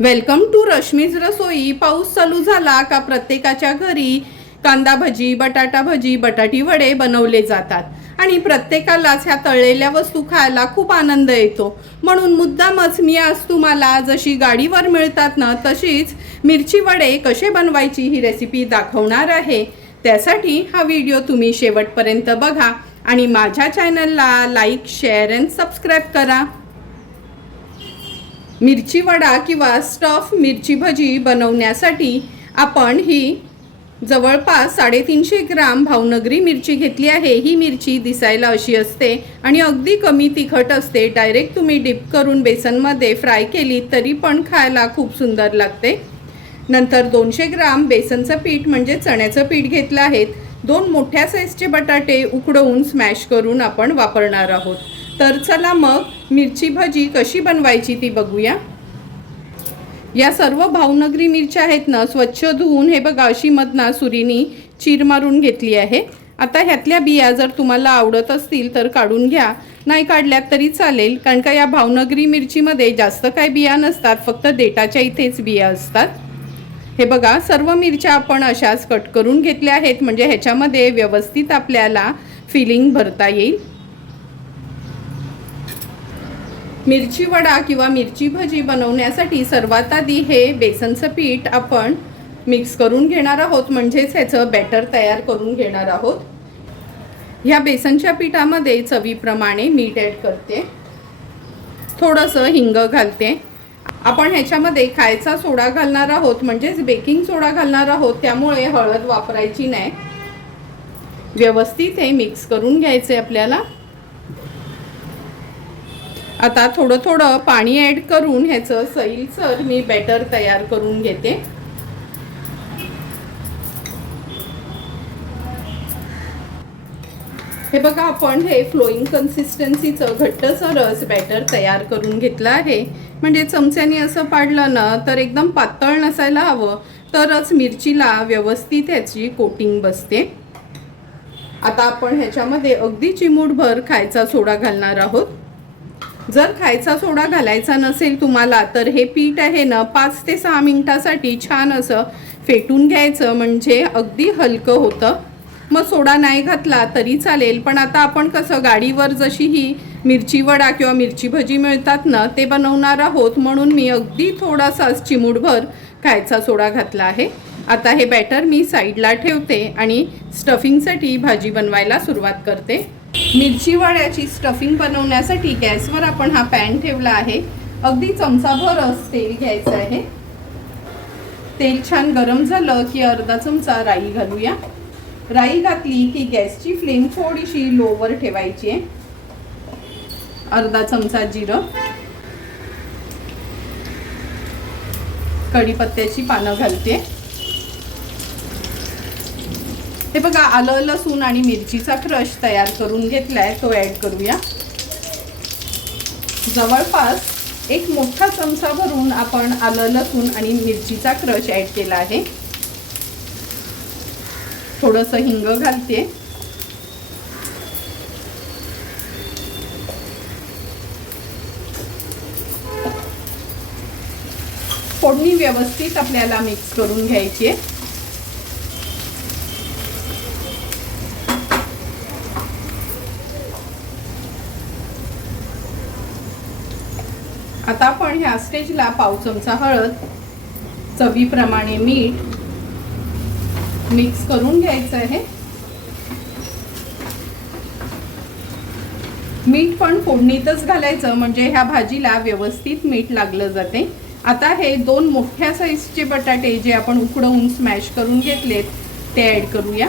Welcome to Rashmi's रसोई। पाऊस चालू झाला का प्रत्येकाच्या घरी कांदा भजी, बटाटा भजी, बटाटी वडे बनवले जातात आणि प्रत्येकालाच ह्या तळलेल्या वस्तू खायला खूप आनंद येतो। म्हणून मुद्दामच मी आज तुम्हाला जशी गाडीवर मिळतात ना तशीच मिरची वडे कसे बनवायची ही रेसिपी दाखवणार आहे। त्यासाठी हा व्हिडिओ तुम्ही शेवटपर्यंत बघा आणि माझ्या चॅनलला लाईक, शेअर अँड सबस्क्राईब करा। मिरची वडा किंवा स्टफ मिरची भजी बनवण्यासाठी आपण ही जवळपास 350 ग्राम भावनगरी मिरची घेतली आहे। ही मिरची दिसायला अशी असते आणि अगदी कमी तिखट असते। डायरेक्ट तुम्ही डिप करून बेसनमध्ये फ्राय केली तरी पण खायला खूप सुंदर लागते। नंतर 200 ग्राम बेसनचं पीठ म्हणजे चण्याचं पीठ घेतलं आहे। 2 मोठ्या साईजचे बटाटे उकडवून स्मॅश करून आपण वापरणार आहोत। तर चला मग मिरची भजी कशी बनवायची ती बघूया। या सर्व भावनगरी मिरच्या आहेत ना, स्वच्छ धुवून हे बघा अशी मधना सुरीनी चीर मारून घेतली आहे। आता ह्यातल्या बिया जर तुम्हाला आवडत असतील तर काढून घ्या, नाही काढल्यात तरी चालेल, कारण का या भावनगरी मिरचीमध्ये जास्त काही बिया नसतात, फक्त देठाच्या इथेच बिया असतात। हे बघा सर्व मिरच्या आपण अशाच कट करून घेतल्या आहेत, म्हणजे ह्याच्यामध्ये व्यवस्थित आपल्याला फिलिंग भरता येईल। मिरची वडा किंवा मिरची भजी बनवण्यासाठी सर्वात आधी हे बेसनचं पीठ आपण मिक्स करून घेणार आहोत, म्हणजेच ह्याचं बॅटर तयार करून घेणार आहोत। ह्या बेसनच्या पिठामध्ये चवीप्रमाणे मीठ ॲड करते, थोडंसं हिंग घालते। आपण ह्याच्यामध्ये खायचा सोडा घालणार आहोत, म्हणजेच बेकिंग सोडा घालणार आहोत, त्यामुळे हळद वापरायची नाही। व्यवस्थित हे मिक्स करून घ्यायचे आपल्याला। आता थोडं थोडं पाणी ॲड करून ह्याचं सैलसर मी बॅटर तयार करून घेते। हे बघा आपण हे फ्लोईंग कन्सिस्टन्सीचं घट्टसरच बॅटर तयार करून घेतलं आहे, म्हणजे चमच्याने असं पाडलं ना तर एकदम पातळ नसायला हवं, तरच मिरचीला व्यवस्थित ह्याची कोटिंग बसते। आता आपण ह्याच्यामध्ये अगदी चिमूटभर खायचा सोडा घालणार आहोत। जर खायचा सोडा घालायचा नसेल तुम्हाला तर हे पीठ आहे ना 5 ते 6 मिनिटासाठी छान असं फेटून घ्यायचं, म्हणजे अगदी हलकं होतं। मग सोडा नाही घातला तरी चालेल, पण आता आपण कसं गाडीवर जशी ही मिरची वडा किंवा मिरची भजी मिळतात ना ते बनवणार आहोत, म्हणून मी अगदी थोडासा चिमूटभर खायचा सोडा घातला आहे। आता हे बॅटर मी साईडला ठेवते आणि स्टफिंगसाठी भाजी बनवायला सुरुवात करते। मिरची वड्याची स्टफिंग बनवण्यासाठी गॅसवर आपण हा पॅन ठेवला आहे। अगदी चमचाभरच तेल घ्यायचं आहे। तेल छान गरम झालं की अर्धा चमचा राई घालूया। राई घातली की गॅसची फ्लेम थोडीशी लोवर ठेवायची आहे। अर्धा चमचा जिरं, कढीपत्त्याची पानं घालते। हे बघा आलं, लसूण आणि मिरचीचा क्रश तयार करून घेतलाय, तो ॲड करूया। जवळपास 1 मोठा चमचा भरून आपण आलं, लसूण आणि मिरचीचा क्रश ॲड केला आहे। थोडंसं हिंग घालते। फोडणी व्यवस्थित आपल्याला मिक्स करून घ्यायची आहे। आता आपण ह्या स्टेजला पाव चमचा हळद, चवीप्रमाणे मीठ मिक्स करून घ्यायचं आहे। मीठ पण फोडणीतच घालायचं, म्हणजे ह्या भाजीला व्यवस्थित मीठ लागलं जाते। आता हे 2 मोठ्या साईजचे बटाटे जे आपण उकडवून स्मॅश करून घेतलेत ते ॲड करूया।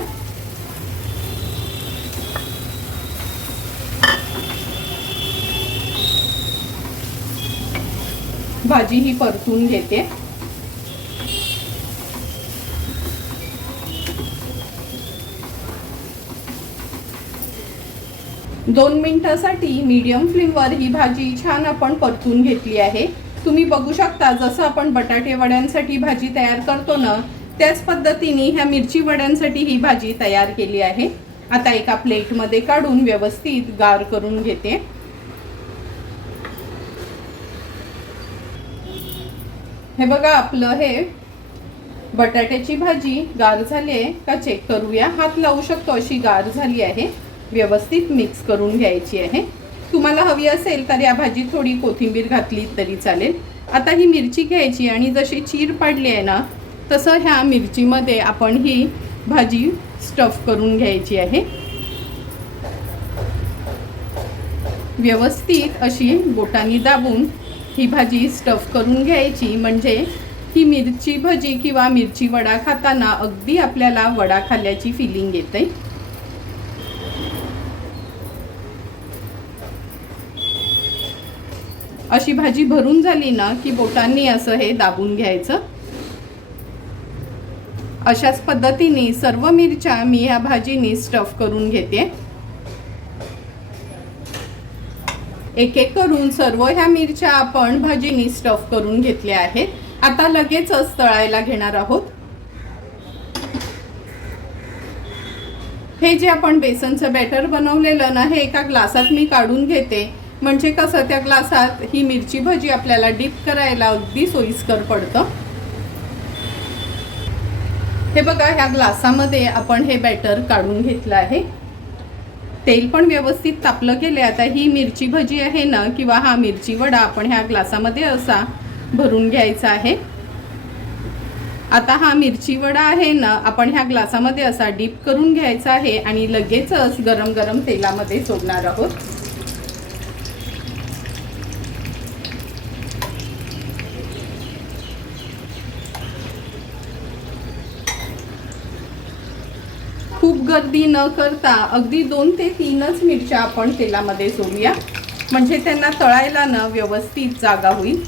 भाजी ही परतून घेते। 2 मिनिटांसाठी मीडियम फ्लेमवर ही भाजी छान आपण परतून घेतली आहे। तुम्ही बघू शकता जसं आपण बटाटे वड्यांसाठी भाजी तयार करतो ना त्याच पद्धतीने ह्या मिरची वड्यांसाठी ही भाजी तयार केली आहे। आता एका प्लेटमध्ये काढून व्यवस्थित गार करून घेते। हे बघा आपलं हे बटाट्याची भाजी गार झाली आहे का चेक करूया. हात लावू शकतो अशी गार झाली आहे. व्यवस्थित मिक्स करून घ्यायची आहे. तुम्हाला हवी असेल तर या भाजीत थोडी कोथिंबीर घातली तरी चालेल. आता ही मिरची घ्यायची आणि जशी चीर पाडली आहे ना तसं ह्या मिरचीमध्ये आपण ही भाजी स्टफ करून घ्यायची आहे. व्यवस्थित अशी बोटांनी दाबून ही भाजी स्टफ करून घ्यायची. म्हणजे ही मिरची भजी किंवा मिरची वडा खाताना अगदी आपल्याला वडा खाल्ल्याची फिलिंग येते. अशी भाजी भरून झाली ना की बोटांनी असं हे दाबून घ्यायचं. अशाच पद्धतीने सर्व मिरच्या मी या भाजीने स्टफ करून घेते. एक एक करून सर्व ह्या मिरच्या आपण भाजीने स्टफ करून घेतल्या आहेत. आता लगेचच तळायला घेणार आहोत. हे जे आपण बेसनचं बॅटर बनवलेलं ना हे एका ग्लासात मी काढून घेते. म्हणजे कसं त्या ग्लासात ही मिरची भजी आपल्याला डीप करायला अगदी सोयीस्कर पडतं. हे बघा ह्या ग्लासामध्ये आपण हे बॅटर काढून घेतलं आहे. तेल पण व्यवस्थित तापलं गेले. आता ही मिरची भजी आहे ना किंवा हा मिरची वडा आपण ह्या ग्लासामध्ये असा भरून घ्यायचा आहे. आता हा मिरची वडा आहे ना आपण ह्या ग्लासामध्ये असा डीप करून घ्यायचा आहे आणि लगेचच गरम गरम तेलामध्ये सोडणार आहोत. खूप गर्दी न करता अगदी 2 ते 3च मिरच्या आपण तेलामध्ये सोडूया. म्हणजे त्यांना तळायला ना व्यवस्थित जागा होईल.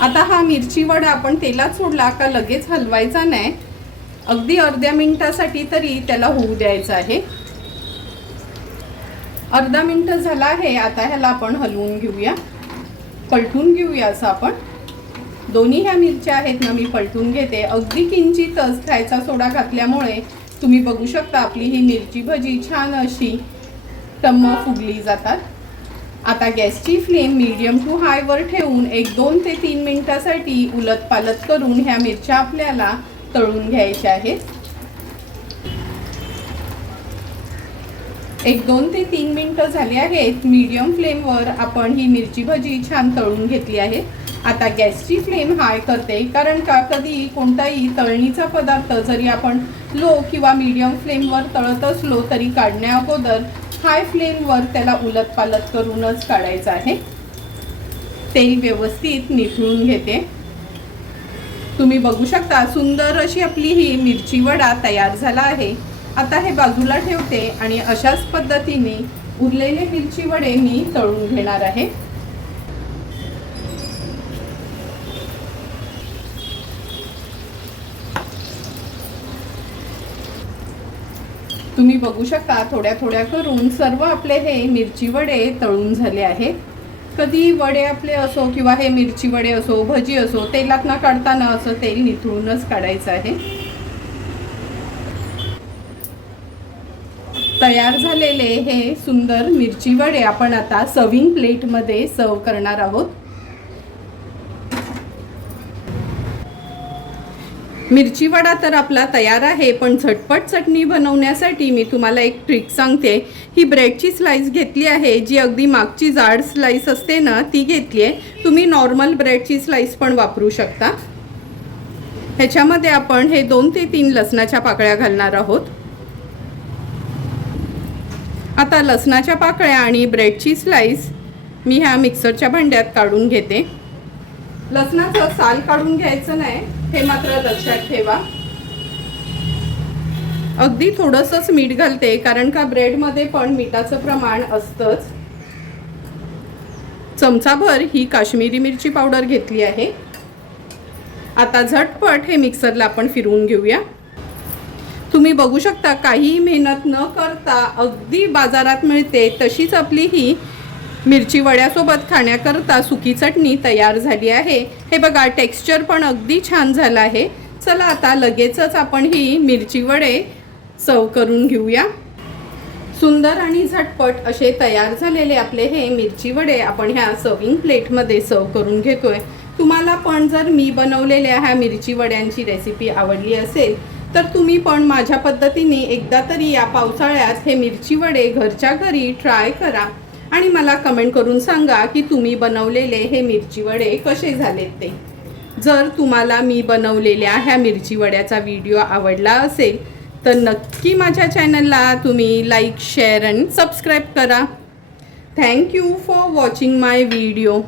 आता हा मिरची वडा आपण तेलात सोडला का लगेच हलवायचा नाही. अगदी अर्ध्या मिनिटासाठी तरी त्याला होऊ द्यायचं आहे. अर्धा मिनिट झाला आहे. आता ह्याला आपण हलवून घेऊया, पलटून घेऊया. असं आपण दोन्ही ह्या मिरच्या आहेत ना मी पलटून घेते. अगदी किंचितच खायचा सोडा घातल्यामुळे तुम्ही बघू शकता आपली ही मिरची भजी छान अशी टम्म फुगली जातात. आता गॅसची फ्लेम मीडियम टू हायवर ठेवून 1-2 ते 3 मिनिटासाठी उलट पालट करून ह्या मिरच्या आपल्याला तळून घ्यायच्या आहेत. 1-2 ते 3 मिनिटं झाली आहेत. मीडियम फ्लेमवर आपण ही मिरची भजी छान तळून घेतली आहे. आता गॅसची फ्लेम हाय करते. कारण का कधी कोणताही तळणीचा पदार्थ जरी आपण लो किंवा मीडियम फ्लेमवर तळत असलो तरी काढण्या अगोदर हाय फ्लेमवर त्याला उलट पालट करूनच काढायचं आहे. तेल व्यवस्थित निथळून घेते. तुम्ही बघू शकता सुंदर अशी आपली ही मिरची वडा तयार झाला आहे. आता हे बाजूला ठेवते आणि अशाच पद्धतीने उरलेले मिरची वडे मी तळून घेणार आहे. तुम्ही बघू शकता थोड्या थोड्या करून सर्व आपले हे मिरची वडे तळून झाले आहेत. कधी वडे आपले असो किंवा हे मिरची वडे असो भजी असो तेलात न काढताना असं तेल निथळूनच काढायचं आहे. तयार झालेले हे सुंदर मिरची वडे आपण आता सर्विंग प्लेटमध्ये सर्व करणार आहोत. मिरची वडा तर आपला तयार आहे. पण झटपट चटणी बनवण्यासाठी मी तुम्हाला एक ट्रिक सांगते. ही ब्रेडची स्लाइस घेतली आहे जी अगदी मागची जाड स्लाइस असते ना ती घेतली आहे. तुम्ही नॉर्मल ब्रेडची स्लाइस पण वापरू शकता. ह्याच्यामध्ये आपण हे 2 ते 3 लसणाच्या पाकळ्या घालणार आहोत. आता लसणाच्या पाकळ्या आणि ब्रेडची स्लाइस मी ह्या मिक्सरच्या भांड्यात काढून घेते. लसणाचं साल काढून घ्यायचं नाही हे मात्र लक्षात ठेवा. अगदी थोडंसंच मीठ घालते कारण का ब्रेडमध्ये पण मिठाचं प्रमाण असतंच. चमचाभर ही काश्मीरी मिरची पावडर घेतली आहे. आता झटपट हे मिक्सरला आपण फिरवून घेऊया. तुम्ही बघू शकता काही मेहनत न करता अगदी बाजारात मिळते तशीच आपली ही मिरची वड्यासोबत खाण्याकरता सुकी चटणी तयार झाली आहे. हे बघा टेक्स्चर पण अगदी छान झालं आहे. चला आता लगेचच आपण ही मिरची वडे सर्व करून घेऊया. सुंदर आणि झटपट असे तयार झालेले आपले हे मिरची वडे आपण ह्या सर्विंग प्लेटमध्ये सर्व करून घेतोय. तुम्हाला पण जर मी बनवलेल्या ह्या मिरची वड्यांची रेसिपी आवडली असेल तर तुम्ही पण माझ्या पद्धतीने एकदा तरी या पावसाळ्यात हे मिरची वडे घरच्या घरी ट्राय करा आणि मला कमेंट करून सांगा की तुम्ही बनवलेले हे मिरची वडे कसे झालेत ते. जर तुम्हाला मी बनवलेल्या ह्या मिरची वड्याचा व्हिडिओ आवडला असेल तर नक्की माझ्या चॅनलला तुम्ही लाईक, शेअर आणि सबस्क्राईब करा. Thank you for watching my video.